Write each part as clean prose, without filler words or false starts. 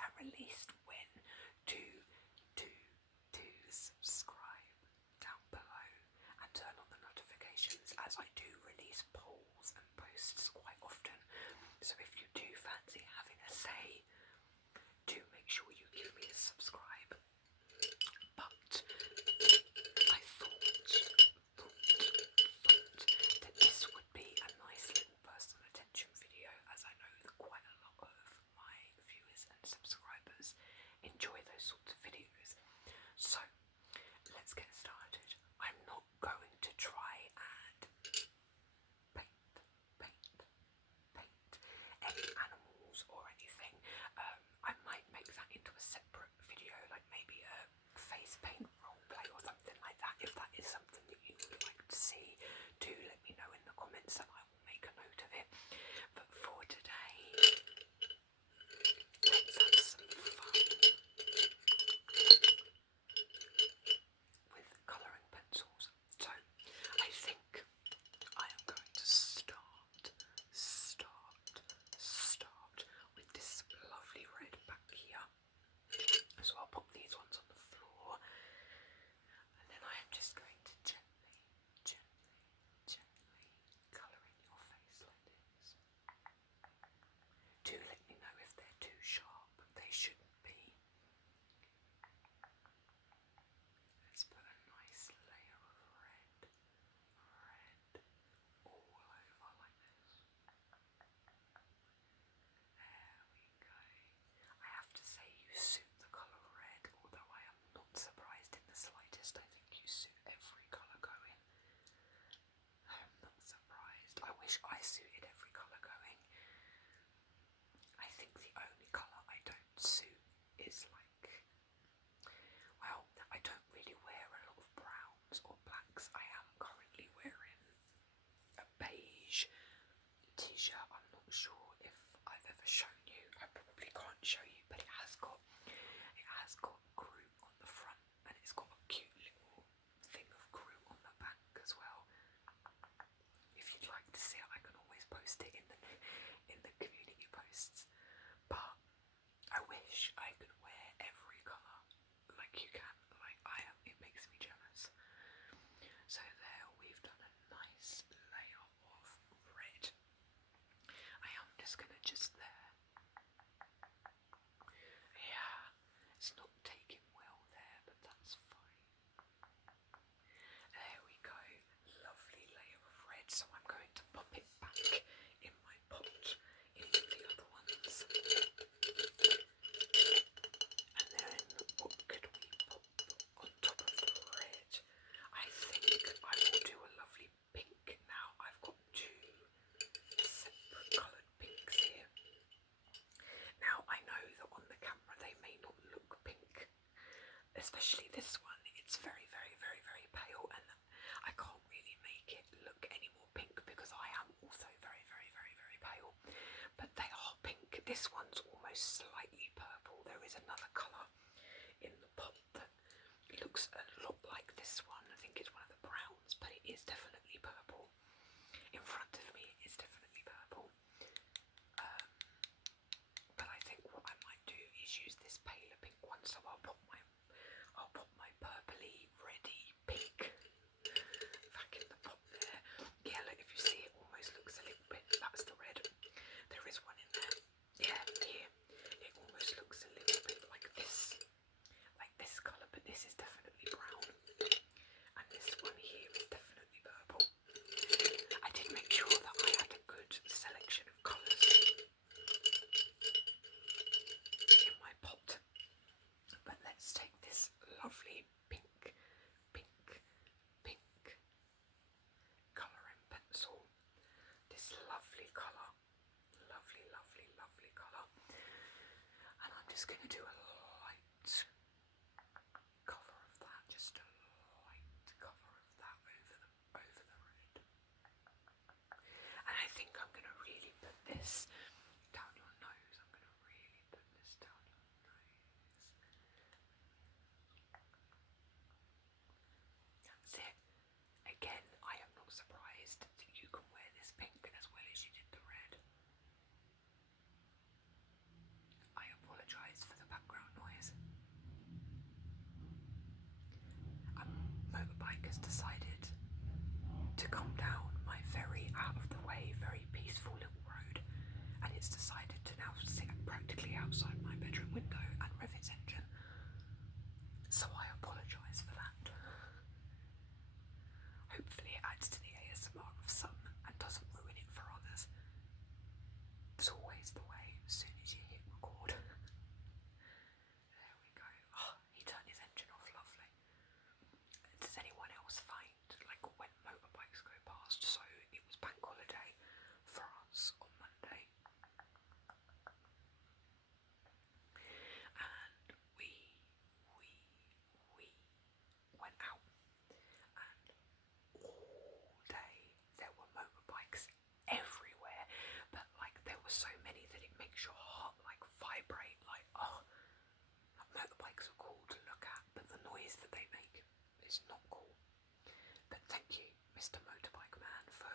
and released when, do subscribe down below and turn on the notifications, as I do release polls and posts quite often. So if you do fancy having a say, do make sure you give me a subscribe. But I thought that this would be a nice little personal attention video, as I know that quite a lot of my viewers and subscribers enjoy those sorts of videos. So let's get started. I'm not going to try and paint any animals or anything. I might make that into a separate video, like maybe a face paint roleplay or something like that. If that is something that you would like to see, do let me know in the comments and I will make a note of it. But for today, let's have some fun with colouring pencils. So I think I am going to start with this lovely red back here. So I'll pop these ones on the floor, and then I am just going to gently colour in your face like this. Do let me know if they're too sharp. They shouldn't be. Let's put a nice layer of red all over like this. There we go. I have to say you suit the colour red, although I am not surprised in the slightest. I think you suit every colour going. I am not surprised. I wish I suited every colour going. I think the only colour I don't suit is I don't really wear a lot of browns or blacks. I am currently wearing a beige t-shirt. I'm not sure if I've ever shown you. I probably can't show you, but it has got Groot on the front, and it's got a cute little thing of Groot on the back as well. If you'd like to see it, I can always post it in the community posts. But I wish I could wear every colour like you can, like I am. It makes me jealous. So there, we've done a nice layer of red. I am just gonna there. Yeah, it's not taking well there, but that's fine. There we go. Lovely layer of red. So I'm going to pop it back in my pot into the other ones. And then what could we pop on top of the red? I think I will do a lovely pink. Now I've got two separate coloured pinks here. Now I know that on the camera they may not look pink, especially this one. It's very pale, and I can't really make it look any more pink because I am also very pale. But they are pink. This one's almost slightly purple. There is another colour in the pot that looks a lot like this one. I think it's one of the browns, but it is definitely purple. In front of me it is definitely purple. But I think what I might do is use this paler pink one, so I'll pop my purpley reddy pink back in the pot there. Yeah, look, if you see, it almost looks a little bit, that's the red. There is one in there. Yeah, here. It almost looks a little bit like this colour, but this is definitely brown. And this one here is definitely purple. I did make sure that I had a good selection of colours in my pot. But let's take this lovely pink colouring pencil. This lovely colour. Lovely colour. And I'm just going to do a light cover of that. Just a light cover of that over the red. And I think I'm going to really put this down your nose. I'm going to really put this down your nose. That's it. Again, I am not surprised that you can wear this pink as well as you did the red. I apologise for has decided to come down my very out of the way, very peaceful little road, and it's decided to now sit practically outside my bedroom window and rev its engine. So I apologise for that. Hopefully it adds to the ASMR of some and doesn't ruin it for others. It's always the way as soon as you hit record. There we go. Oh, he turned his engine off, lovely. Does anyone else find, like, when motorbikes go past? So it was bank holiday for us on Monday, and we went out, and all day there were motorbikes everywhere, but like there were so many that it makes your heart like vibrate, like, oh, motorbikes are cool to look at, but the noise that they make is not cool. But thank you, Mr. Motorbike Man, for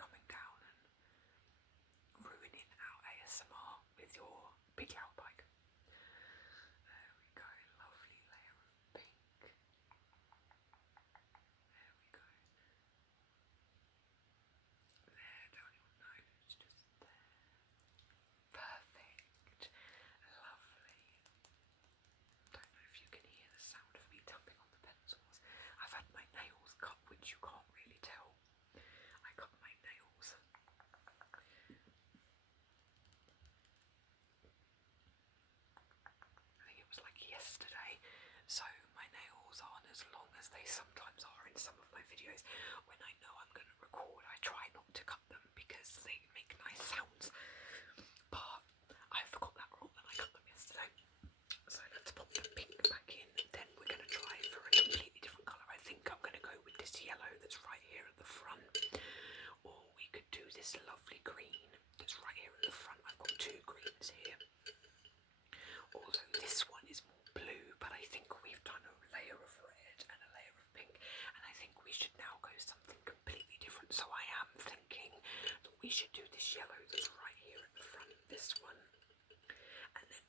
coming down and ruining our ASMR with your big loud bike. There we go, lovely layer of pink. There we go. There, down your nose, just there. Perfect. Lovely. Don't know if you can hear the sound of me tapping on the pencils. I've had my nails cut, which you can't really tell. I cut my nails. I think it was like yesterday, so my nails aren't as long as they sometimes are in some of my videos. When I know I'm going to record, I try not to cut them because they make nice sounds, but I forgot that rule and I cut them yesterday. So let's pop the pink back in, then we're going to try for a completely different colour. I think I'm going to go with this yellow that's right here at the front, or we could do this lovely green that's right here at the front. I've got two greens here, although this one is more blue, but I think we've done a layer of red and a layer of pink, and I think we should now go something completely different. So I am thinking that we should do this yellow that's right here at the front, this one, and then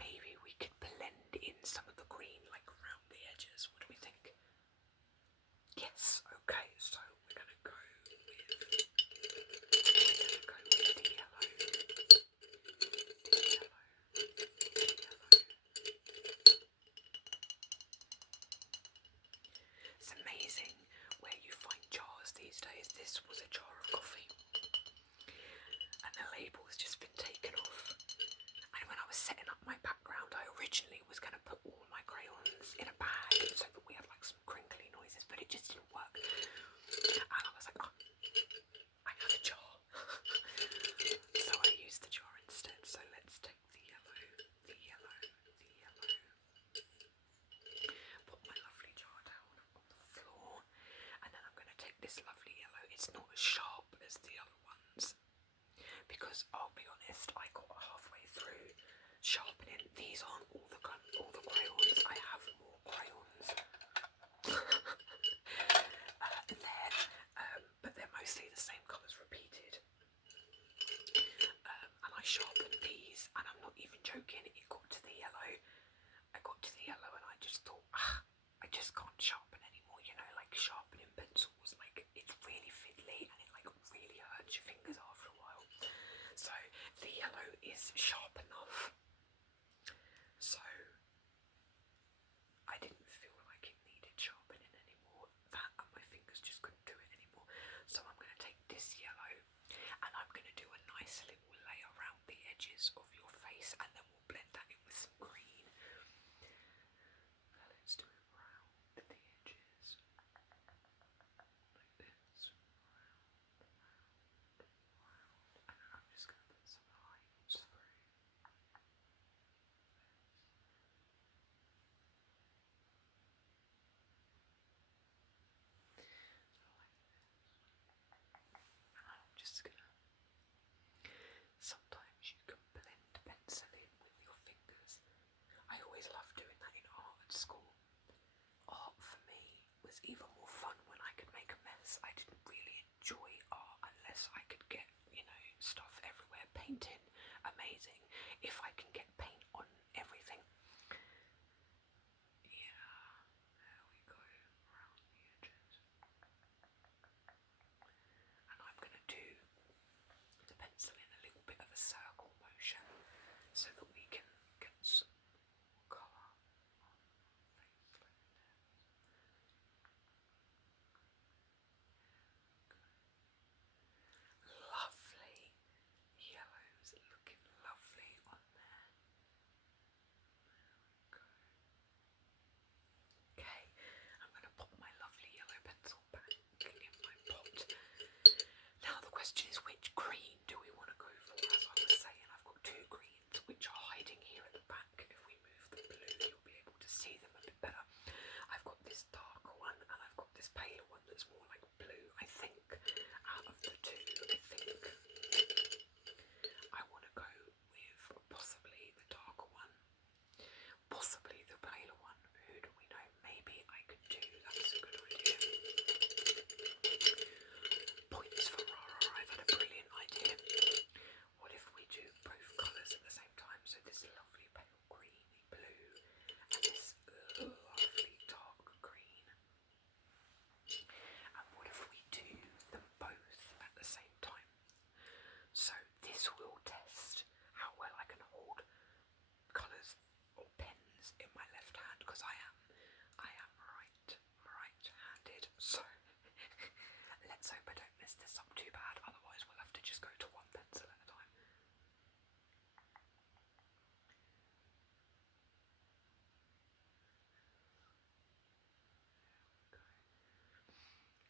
maybe we could blend in some of the green like around the edges. What do we think? Yes, okay, so we're gonna go with the yellow. It's amazing where you find jars these days. This was a jar of coffee, and the label has just been taken off. And when I was setting up my background, I originally was going to put all my crayons in a bag so that we had like some crinkly noises, but it just didn't work. And I was like, oh, I have a jar. So I used the jar instead. So let's take the yellow. Put my lovely jar down on the floor, and then I'm going to take this lovely yellow. It's not as sharp as the other ones, because I'll be honest, I got halfway through sharpening. These aren't all the crayons. I have more crayons there, but they're mostly the same colours repeated. And I sharpened these, and I'm not even joking, it got to the yellow. I got to the yellow and I just thought, I just can't sharpen anymore, you know, like sharpening pencils, like it's really fiddly and it like really hurts your fingers after a while. So the yellow is sharp enough. So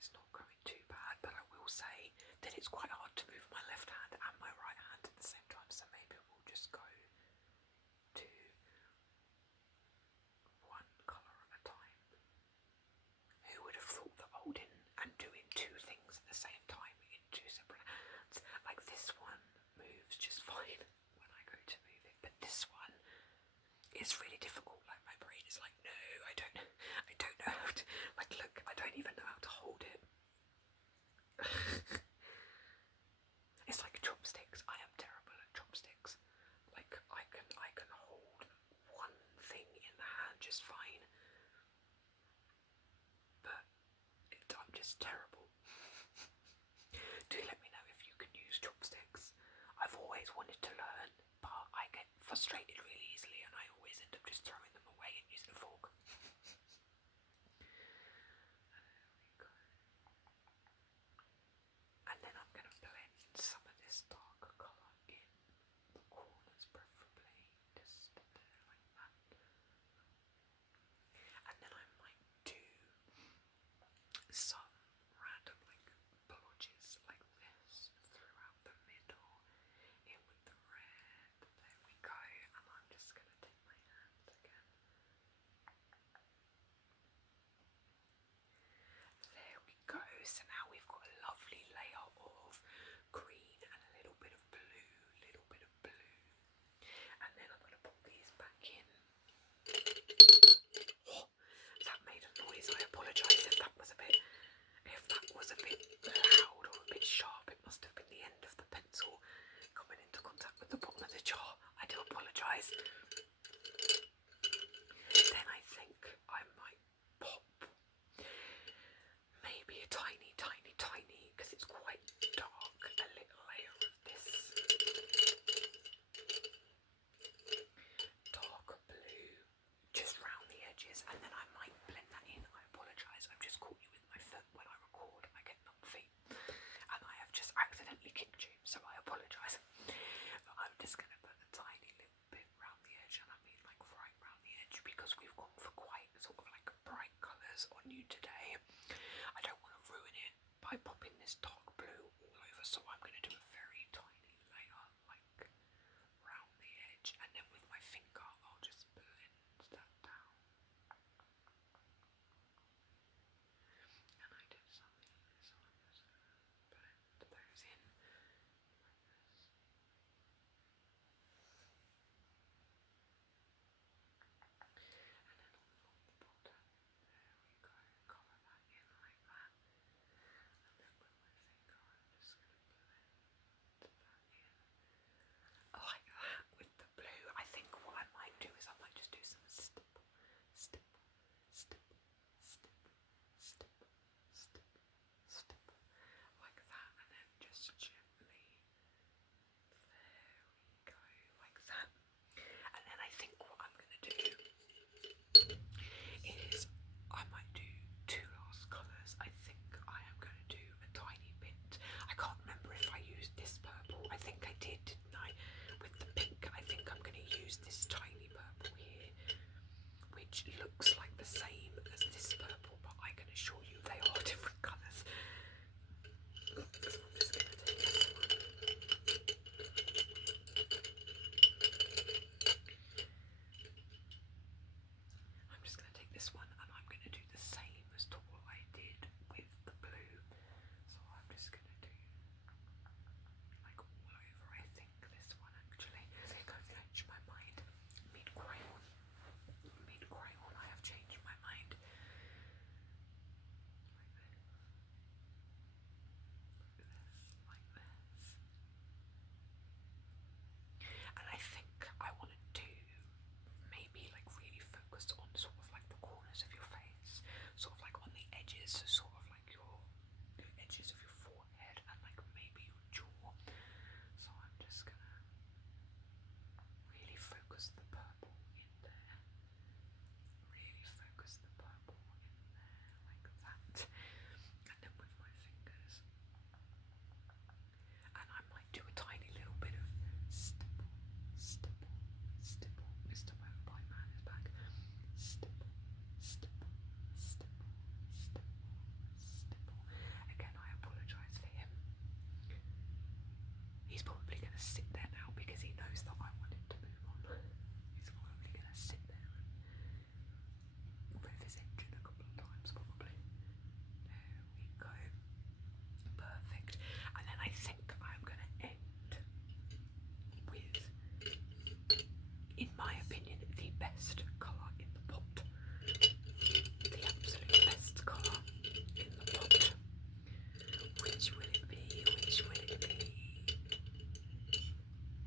It's not going too bad, but I will say that it's quite hard to move my left hand and my right hand at the same time, so maybe we'll just go to one colour at a time. Who would have thought that holding and doing two things at the same time in two separate hands, like this one moves just fine when I go to move it, but this one is really difficult. Like my brain is like, no, I don't know how to, like, look, I don't even know how to hold it. It's like chopsticks. I am terrible at chopsticks. Like I can hold one thing in the hand just fine, but I'm just terrible. Do let me know if you can use chopsticks. I've always wanted to learn, but I get frustrated really easily and I always end up just throwing them away and using a fork. And then I'm going to blend some of this darker colour in the corners, preferably just there like that. And then I might do some random like blotches like this throughout the middle, in with the red. There we go. And I'm just going to take my hand again. There we go. So now we've got a lovely layer of green and a little bit of blue, and then I'm going to put these back in. Oh, that made a noise. I apologise if that was a bit loud or a bit sharp. It must have been the end of the pencil coming into contact with the bottom of the jar. I do apologise. Then I think I might pop maybe a tiny, because it's quite dark, a little layer of this dark blue just round the edges, and then I might blend that in. I apologise, I've just caught you with my foot when I record. I get numb feet, and I have just accidentally kicked you, so I apologise. But I'm just going to put a tiny little bit round the edge, and I mean like right round the edge, because we've gone for quite sort of like bright colours on you today. I don't want to ruin it by popping this dark blue all over, so I'm going to do a very tiny layer like round the edge, and then with my finger I'll just blend that down. And I did something like this, so I'm just going to blend those in like this. And then on the bottom, there we go, colour that in like that. And then with my quietly going to sit there now because he knows that I wanted to move on. He's quietly going to sit there and rev his engine a couple of times probably. There we go. Perfect. And then I think I'm going to end with, in my opinion, the best colour in the pot. The absolute best colour in the pot. Which will it be? Which will it be?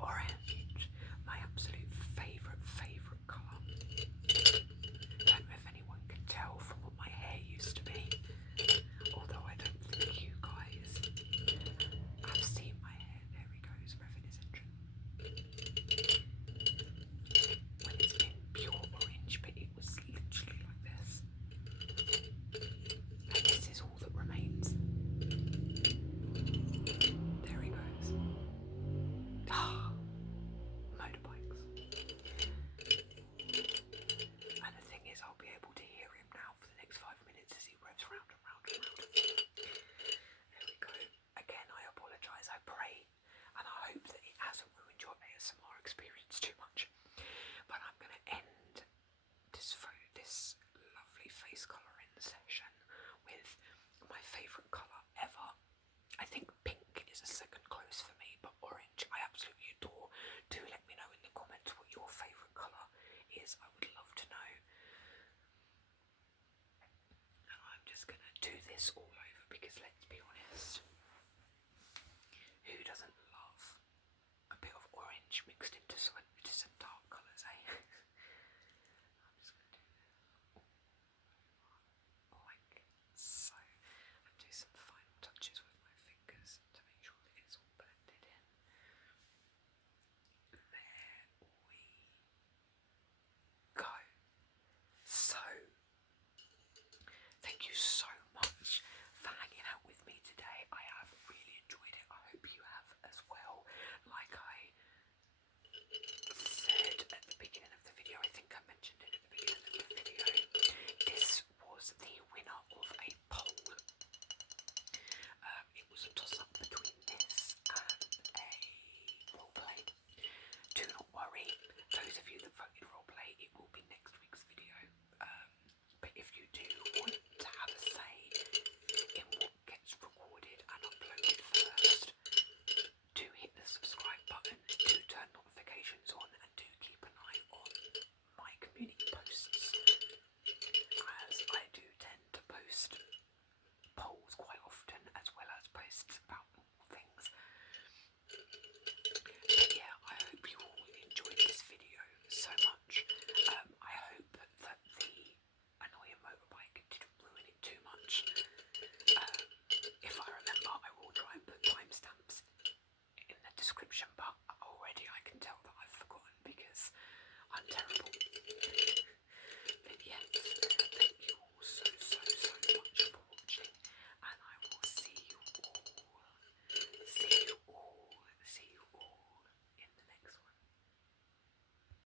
Orange. My absolute favourite colour. Don't know if anyone can tell from what my hair used to be. Although I don't think you guys have seen my hair. There he goes, revving his engine. When it's been pure orange, but it was literally like this. And this is all that remains. There he goes. Ah, motorbikes. And the thing is, I'll be able to hear him now for the next 5 minutes as he revs round and round and round. There we go. Again, I apologise, I pray, and I hope that it hasn't ruined your ASMR experience too much. But I'm going to end this lovely face colouring session with my favourite colour ever. I think pink is a second close for me, but orange I absolutely adore. Do let me know in the comments what your favourite colour is. I would love to know. And I'm just going to do this all over because let's be honest, who doesn't love a bit of orange mixed